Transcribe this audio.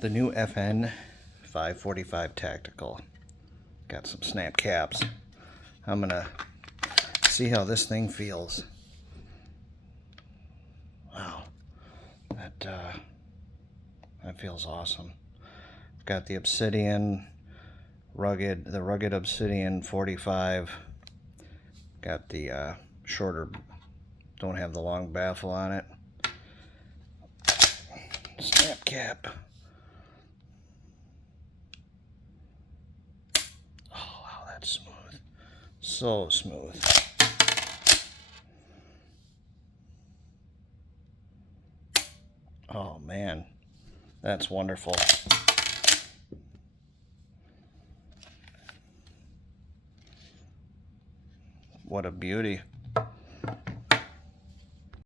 the new FN 545 Tactical. Got some snap caps. I'm gonna see how this thing feels. Wow, that feels awesome. Got the Obsidian the Rugged Obsidian 45. Got the shorter, don't have the long baffle on it. Snap cap. Oh wow, that's smooth. So smooth. Oh man, that's wonderful. What a beauty.